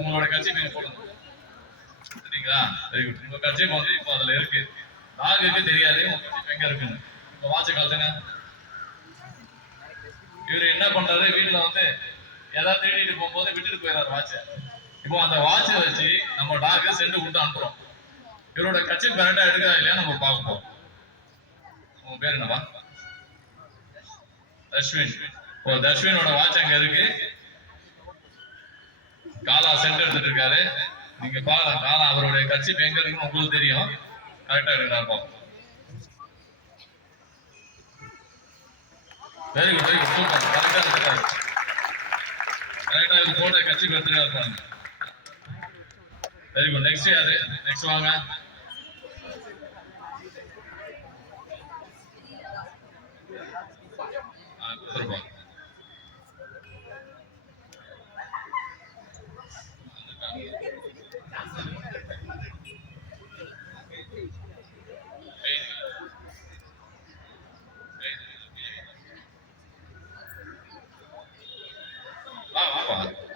உங்களோட கட்சி நீங்க போடுங்க. சரிங்களா? Very good. உங்க கட்சி வந்து இப்போ அதுல இருக்கு. டாகுக்கு தெரியாது உங்க கட்சி எங்க இருக்குன்னு. இப்போ வாட்சை கழுத்துங்க. இவரு என்ன பண்றாரு, வீட்டுல வந்து ஏதாவது தேடிட்டு போகும்போது விட்டுட்டு போயிடாரு வாட்சை. இப்போ அந்த வாட்சை வச்சு நம்ம டாக்கு சென்று கொடுத்து அனுப்புறோம். இவரோட கட்சி கரெக்டா எடுக்கா இல்லையா நம்ம பார்ப்போம். உங்க பேர் என்னவா? தஷ்வின். ஓ, தஷ்வினோட வாட்ச் அங்க இருக்கு. காலா சென்டர் எடுத்துட்டு இருக்காரு. நீங்க பாக்கலாம், காலா அவருடைய கட்சி எங்க இருக்குன்னு உங்களுக்கு தெரியும். கரெக்டா எடுக்கிறார் பார்ப்போம். Very good, very good, super. கரெக்டா எடுக்கிறாரு. கரெக்டா இது போட்ட கட்சி எடுத்துட்டு இருப்பாங்க. Very good. நெக்ஸ்ட் யாரு? நெக்ஸ்ட் வாங்க.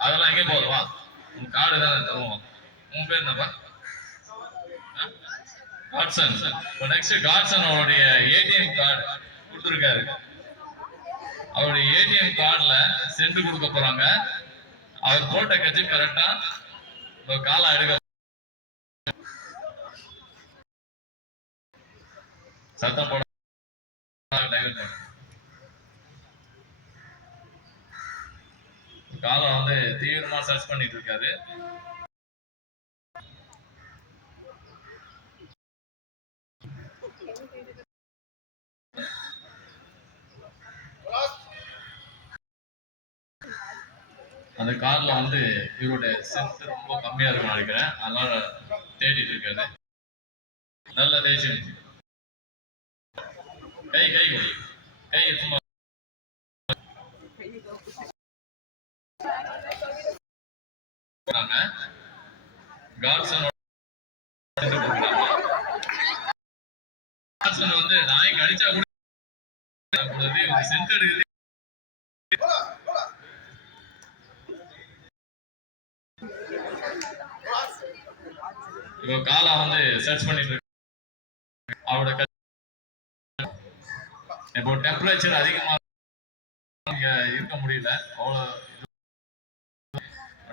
அதெல்லாம் எங்கே போதும், வா. உன் கார்டு தான் தருவோம். உன் பேர் என்னப்பா? காட்சன். இப்போ நெக்ஸ்ட் காட்சன் அவருடைய ஏடிஎம் கார்டு கொடுத்துருக்காரு. அவருடைய ஏடிஎம் கார்டுல சென்று கொடுக்க போறாங்க. அவர் போட்ட கட்சி கரெக்டா காலா எடுக்க. சத்தம் போட காலம் வந்து தீவிரமா சர்ச் பண்ணிட்டு இருக்காரு. அந்த கார்ல வந்து இவருடைய சென்ஸ் ரொம்ப கம்மியா இருக்கும் நினைக்கிறேன். அதனால தேடிட்டு இருக்காரு. நல்ல தேசியம். கை கை கை சும்மா வந்து நாய்க்கு அடிச்சா கூட சென்ட் எடுக்குது. இப்போ காலா வந்து சர்ச் பண்ணிட்டு அவரோட இப்போ டெம்பரேச்சர் அதிகமா இருக்க முடியல.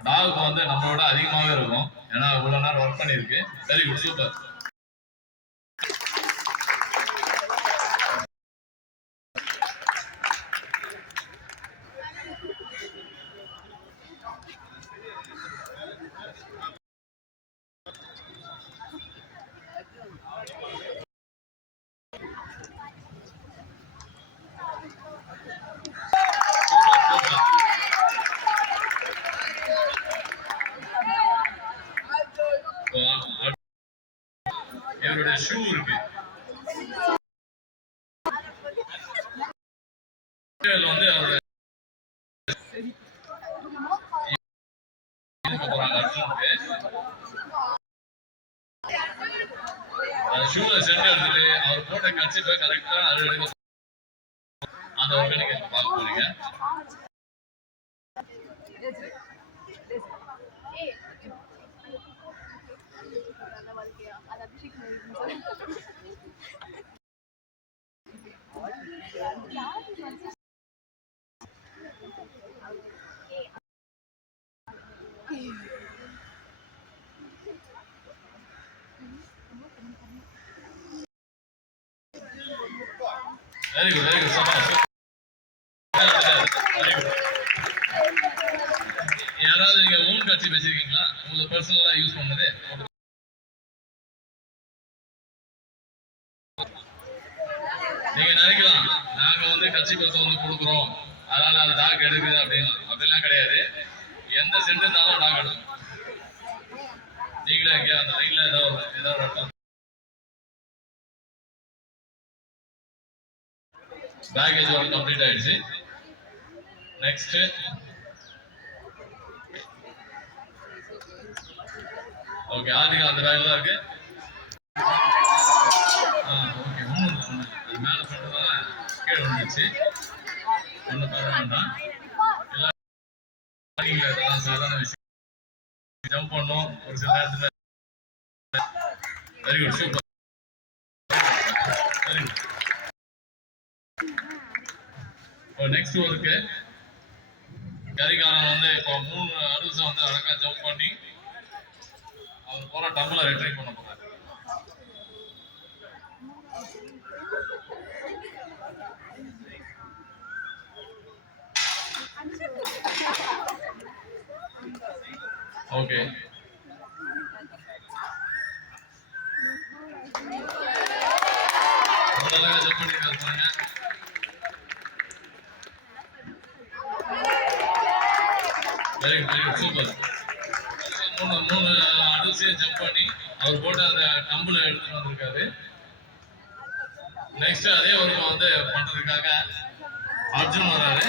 டாக் வந்து நம்மளோட அதிகமாகவே இருக்கும். ஏன்னா இவ்வளவு நேரம் ஒர்க் பண்ணிருக்கு. Very good, super. இவருடைய ஷூ இருக்கு. வந்து அவருடைய ஷூல சென்று எடுத்துட்டு அவர் போட்ட கட்சி போய் கரெக்டா அது எடுக்க அந்த ஒரு நீங்க பார்க்க போறீங்க. வெரி குட், வெரி குட், சபாஷ். யாராவது நீங்க ஓன் கட்சி வச்சிருக்கீங்களா? உங்களை பர்சனலா யூஸ் பண்ணது நீங்க நினைக்கலாம், நாங்க வந்து கட்சி பக்கம் வந்து கொடுக்குறோம் அதனால அது டாக் எடுக்குது அப்படிலாம் கிடையாது. எந்த சென்ட் இருந்தாலும் டாக் எடுக்கும். நீங்களே எங்கேயா அந்த லைன்ல ஏதோ ஒரு இடத்துல பேக்கேஜ் ஒர்க் கம்ப்ளீட் ஆயிடுச்சு. நெக்ஸ்ட் ஓகே, ஆர்டிகல் அந்த பேக்ல தான் இருக்கு. ஓகே, ஒன்றும் இல்லை, அது மேலே பண்ணுறதால கீழே வந்துடுச்சு. ஒன்றும் பார்க்க வேண்டாம். இதெல்லாம் சாதாரண விஷயம். ஜம்ப் பண்ணும் ஒரு சில நேரத்துல. Very good, super, very good. இப்போ நெக்ஸ்ட் ஒர்க்கு கரிகாலன் வந்து இப்போ 3 அடல்ஸ் வந்து அழகா ஜம்ப் பண்ணி அவர் போற டம்ளர் ரிட்ரைவ் பண்ண போறாரு. ஓகே, அழகா ஜம்ப் பண்ணிருக்காரு பாருங்க. Very good, very good, super. மூணு அடல்ஸையும் ஜம்ப் பண்ணி அவர் போட்டு அந்த டம்பிள் எடுத்துட்டு வந்திருக்காரு. நெக்ஸ்ட் அதே ஒர்க் வந்து பண்றதுக்காக அர்ஜுன் வராரு.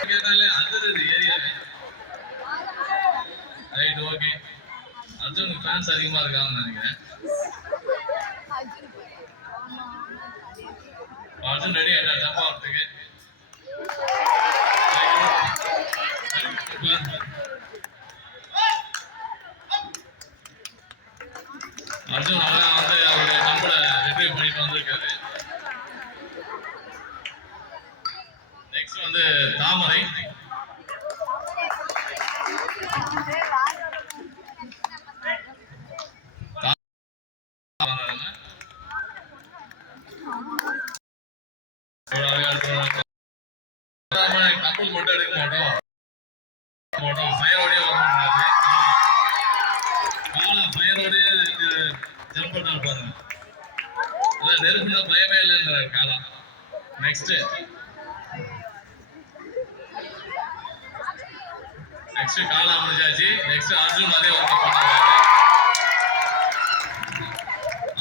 கேட்டாலே அது ஏரியாவே ரைட். ஓகே, அர்ஜுன் ஃபேன்ஸ் அதிகமா இருக்காங்கன்னு நினைக்கிறேன். அர்ஜுன் ரெடி ஆயிட்டா ஜம்ப் ஆகிறதுக்கு. அர்ஜுன் அழகா வந்து அவருடைய டம்பிளை ரிட்ரைவ் பண்ணிட்டு வந்திருக்காரு. நெக்ஸ்ட் வந்து தாமரை. டம்பிள் மட்டும் எடுக்க மாட்டோம், ஃபயரோடய வரமாட்டாரு. ஃபயரோடய ஜம்ப் பண்ணாரு பாருங்க. அதான் நெருப்புனா பயமே இல்லைன்றாரு காலா. நெக்ஸ்ட் காலா முடிஞ்சாச்சு. நெக்ஸ்ட் அர்ஜுன் அதே ஒர்க் பண்ணுறாரு.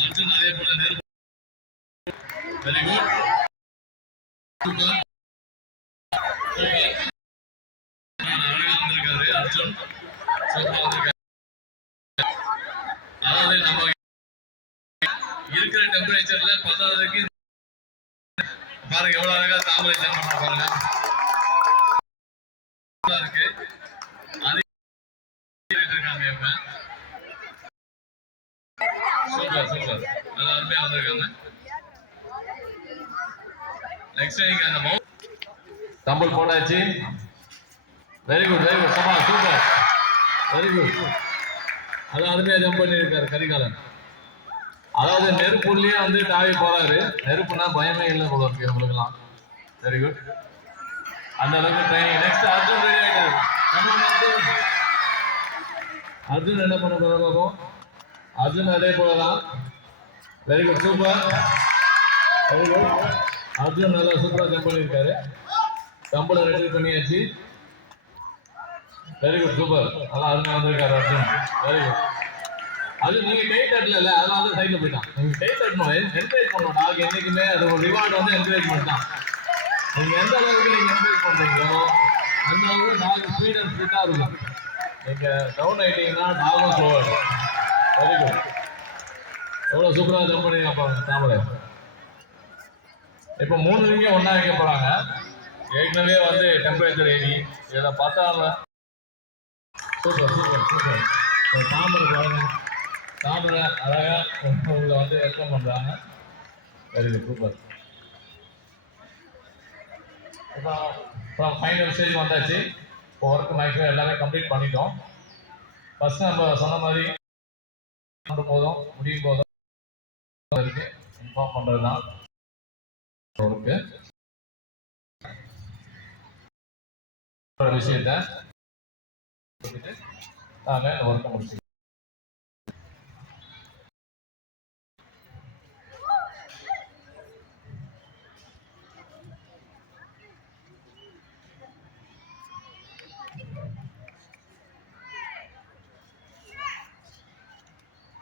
அர்ஜுன் அதே போல நெருப்பு. வெரி குட், சூப்பர், அழகா வந்திருக்காரு அர்ஜுன், சூப்பரா வந்திருக்காரு. அதாவது நம்ம இருக்கிற டெம்பரேச்சர்ல 10க்கு பாருங்க எவ்வளவு அழகா தாமரை ஜம்ப் பண்ண பாருங்க. இருக்கு இருக்காங்க இவங்க. சூப்பர், சூப்பர், நல்லா அருமையா வந்திருக்காங்க. நெக்ஸ்ட் நீங்க அந்த டம்பிள் போட்டாச்சு. Very good, very good, super, very good. அதான் அருமையா ஜம்ப் பண்ணியிருக்காரு கரிகாலன். அதாவது நெருப்புள்ளே வந்து தாவி போறாரு. நெருப்புனா பயமே இல்லை போல இருக்கு இவங்களுக்குலாம். வெரி குட், அந்த அளவுக்கு ட்ரைனிங். நெக்ஸ்ட் அர்ஜுன் ரெடி ஆயிட்டாரு. அர்ஜுன் என்ன பண்ண போற பாப்போம். அர்ஜுன் அதே போலதான். Very good, super, very good. Arjun நல்லா சூப்பரா ஜம்ப் பண்ணியிருக்காரு. டம்பிளை ரெடி பண்ணியாச்சு. வெரி குட், சூப்பர், நல்லா அருமையா வந்திருக்காரு அர்ஜுன். Very good. அது நீங்க கை தட்டல, அதனால வந்து சைட்ல போயிட்டான். நீங்க கை தட்டணும், என்கரேஜ் பண்ணணும். டாக் என்னைக்குமே அது ஒரு ரிவார்டு வந்து என்கரேஜ்மெண்ட் தான். நீங்க எந்த அளவுக்கு நீங்க என்கரேஜ் பண்றீங்களோ அந்த அளவுக்கு டாக் ஸ்பீட் அண்ட் ஸ்பிரிட்டா இருக்கும். நீங்க டவுன் ஆயிட்டீங்கன்னா டாகும் ஸ்லோ ஆகும். வெரி குட், எவ்வளவு சூப்பரா ஜம்ப் பண்ணி பாருங்க தாமரை. இப்போ 3 ரிங்கையும் ஒன்னா வைக்க போறாங்க. ஏற்கனவே வந்து டெம்பரேச்சர் ஏறி இதை பார்த்தா சூப்பர், சூப்பர், சூப்பர். தாமரை பாருங்க, தாமரை அழகா உங்களை வந்து வெல்கம் பண்றாங்க. Very good, super. இப்போ ஃபைனல் ஸ்டேஜ் வந்தாச்சு. இப்போ ஒர்க் மேக்ஸிமம் எல்லாமே கம்ப்ளீட் பண்ணிட்டோம். ஃபர்ஸ்ட் நம்ம சொன்ன மாதிரி போதும் முடியும் போதும் இருக்கு இன்ஃபார்ம் பண்றது தான் ஒர்க்கு. விஷயத்தை நாங்கள் ஒர்க்கை முடிச்சு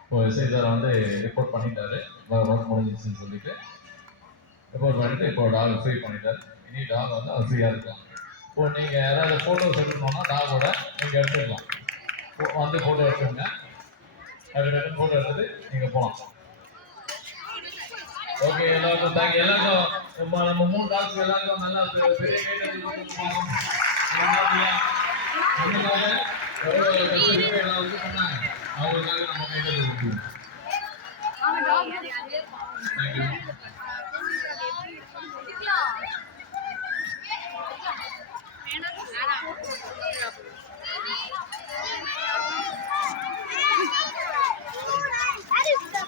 இப்போ எஸ்ஐ சார் வந்து ரிப்போர்ட் பண்ணிட்டாரு. ஒர்க் முடிஞ்சிச்சுன்னு சொல்லிட்டு ரிப்போர்ட் பண்ணிட்டு இப்போ டாக் ஃப்ரீ பண்ணிட்டாரு. இனி டாக் வந்து அது ஃப்ரீயாக இருக்கலாம். இப்போ நீங்கள் யாராவது ஃபோட்டோஸ் எடுக்கணும்னா டாகோட நீங்கள் எடுத்துக்கலாம். வந்து ஃபோட்டோ எடுத்துங்க. அது ஃபோட்டோ எடுத்துட்டு நீங்கள் போகலாம். ஓகே எல்லாருக்கும் தேங்க்யூ. எல்லாருக்கும் நம்ம 3 டாக்டர் எல்லாருக்கும் நல்லா பெரிய கைதட்டல் கொடுத்துருப்பாங்க. சொன்னாங்க அவங்களுக்காக நம்ம கைதட்டல் கொடுப்போம். தேங்க்யூ. That is the